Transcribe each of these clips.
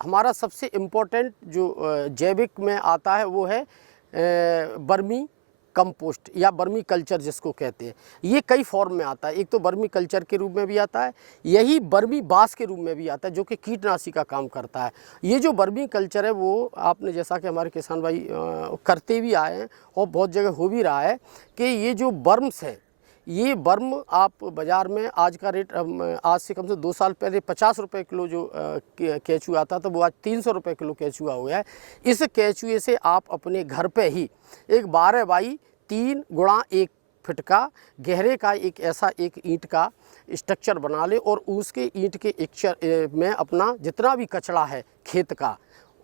हमारा सबसे इम्पोर्टेंट जो जैविक में आता है वो है बर्मी कंपोस्ट या बर्मी कल्चर जिसको कहते हैं। ये कई फॉर्म में आता है। एक तो बर्मी कल्चर के रूप में भी आता है, यही बर्मी बास के रूप में भी आता है जो कि कीटनाशी का काम करता है। ये जो बर्मी कल्चर है वो आपने जैसा कि हमारे किसान भाई करते भी आए हैं और बहुत जगह हो भी रहा है कि ये जो बर्म्स हैं, ये बर्म आप बाज़ार में आज का रेट आज से कम से 2 साल पहले 50 रुपये किलो जो केचुआ आता था वो आज 300 रुपये किलो केचुआ हो गया है। इस केचुए से आप अपने घर पे ही एक 12 बाई 3 गुणा 1 फीट का गहरे का एक ऐसा एक ईंट का स्ट्रक्चर बना ले और उसके ईंट के एक में अपना जितना भी कचरा है, खेत का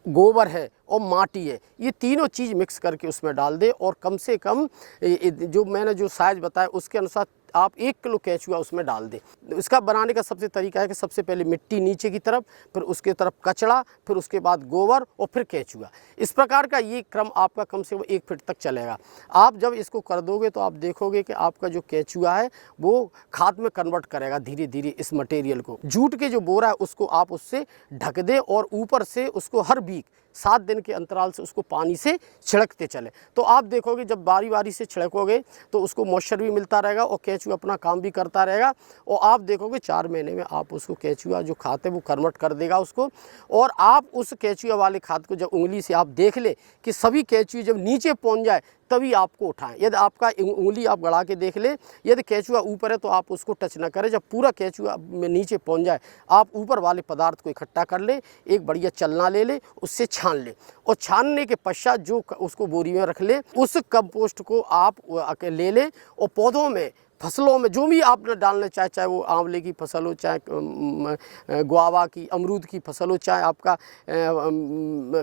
गोबर है और माटी है, ये तीनों चीज़ मिक्स करके उसमें डाल दे और कम से कम जो मैंने जो साइज़ बताया उसके अनुसार आप 1 किलो केचुआ उसमें डाल दें। इसका बनाने का सबसे तरीका है कि सबसे पहले मिट्टी नीचे की तरफ, फिर उसके तरफ कचड़ा, फिर उसके बाद गोबर और फिर केचुआ। इस प्रकार का ये क्रम आपका कम से कम 1 फीट तक चलेगा। आप जब इसको कर दोगे तो आप देखोगे कि आपका जो केचुआ है वो खाद में कन्वर्ट करेगा धीरे धीरे इस मटेरियल को। जूट के जो बोरा है उसको आप उससे ढक दें और ऊपर से उसको हर वीक 7 दिन के अंतराल से उसको पानी से छिड़कते चले। तो आप देखोगे जब बारी बारी से छिड़कोगे तो उसको मॉइस्चर भी मिलता रहेगा और केचुआ अपना काम भी करता रहेगा और आप देखोगे 4 महीने में आप उसको केचुआ जो खाते वो कन्वर्ट कर देगा उसको। और आप उस केचुआ वाले खाद को जब उंगली से आप देख ले कि सभी केचुए जब नीचे पहुंच जाए तभी आपको उठाएं। यदि आपका उंगली आप गड़ा के देख ले, यदि केचुआ ऊपर है तो आप उसको टच ना करें। जब पूरा केचुआ में नीचे पहुंच जाए आप ऊपर वाले पदार्थ को इकट्ठा कर ले, एक बढ़िया चलना ले ले, उससे छान ले और छानने के पश्चात जो उसको बोरी में रख ले, उस कंपोस्ट को आप ले लें और पौधों में फसलों में जो भी आप डालना चाहे वो आंवले की फसल हो, चाहे गुआवा की, अमरूद की फसल हो, चाहे आपका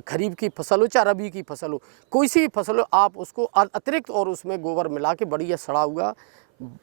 खरीफ की फसल हो, चाहे रबी की फसल हो, कोई सी भी फसल हो, आप उसको अतिरिक्त और उसमें गोबर मिला के बढ़िया सड़ा हुआ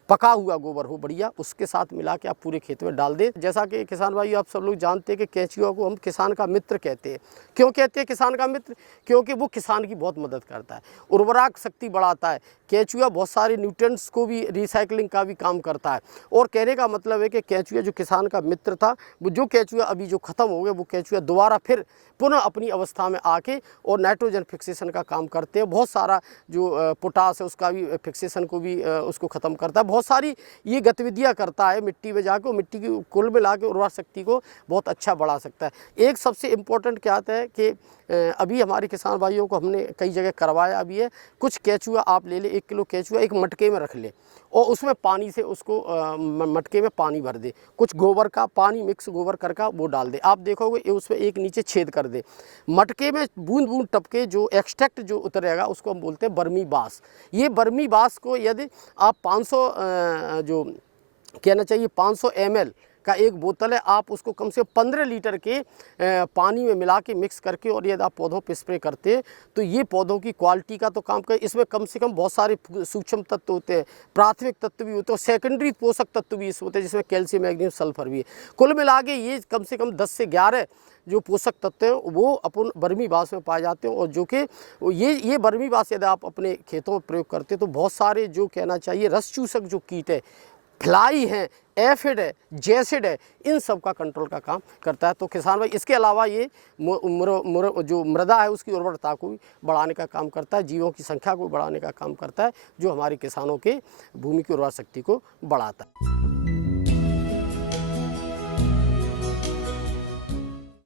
पका हुआ गोबर हो बढ़िया, उसके साथ मिला के आप पूरे खेत में डाल दें। जैसा कि किसान भाई आप सब लोग जानते हैं कि केचुआ को हम किसान का मित्र कहते हैं। क्यों कहते हैं किसान का मित्र? क्योंकि वो किसान की बहुत मदद करता है, उर्वरक शक्ति बढ़ाता है। केचुआ बहुत सारे न्यूट्रिएंट्स को भी रिसाइकलिंग का भी काम करता है। और कहने का मतलब है कि केचुआ जो किसान का मित्र था, वो जो केचुआ अभी जो ख़त्म हो गया वो केचुआ दोबारा फिर पुनः अपनी अवस्था में आके और नाइट्रोजन फिक्सेशन का काम करते हैं। बहुत सारा जो पोटास है उसका भी फिक्सेशन को भी उसको ख़त्म करता है। बहुत सारी ये गतिविधियाँ करता है मिट्टी में जाकर, मिट्टी की कुल मिला के उर्वरक शक्ति को बहुत अच्छा बढ़ा सकता है। एक सबसे इम्पोर्टेंट क्या आता है कि अभी हमारे किसान भाइयों को हमने कई जगह करवाया भी है। कुछ केचुआ आप ले ले, 1 किलो केचुआ एक मटके में रख ले और उसमें पानी से उसको मटके में पानी भर दे, कुछ गोबर का पानी मिक्स गोबर करके वो डाल दे। आप देखोगे उसमें एक नीचे छेद कर दे, मटके में बूंद बूंद टपके जो एक्सट्रैक्ट जो उतरेगा उसको हम बोलते हैं बर्मी बास। ये बर्मी बास को यदि आप 500 जो कहना चाहिए 500 ml का एक बोतल है, आप उसको कम से कम 15 लीटर के पानी में मिला के मिक्स करके और यदि आप पौधों पे स्प्रे करते हैं तो ये पौधों की क्वालिटी का तो काम करे। इसमें कम से कम बहुत सारे सूक्ष्म तत्व होते हैं, प्राथमिक तत्व भी होते हैं और सेकेंडरी पोषक तत्व भी इसमें होते हैं जिसमें कैल्शियम, मैग्नीशियम, सल्फर भी है। कुल मिला के ये कम से कम 10 से 11 जो पोषक तत्व हैं वो अपन बर्मी बास में पाए जाते हैं। और जो कि ये बर्मी बास यदि आप अपने खेतों में प्रयोग करते हैं तो बहुत सारे जो कहना चाहिए रस चूसक जो कीट है, फ्लाई है, एफिड है, जैसिड है, इन सब का कंट्रोल का काम करता है। तो किसान भाई इसके अलावा ये जो मृदा है उसकी उर्वरता को भी बढ़ाने का काम करता है, जीवों की संख्या को बढ़ाने का काम करता है, जो हमारे किसानों के भूमि की उर्वरा शक्ति को बढ़ाता है।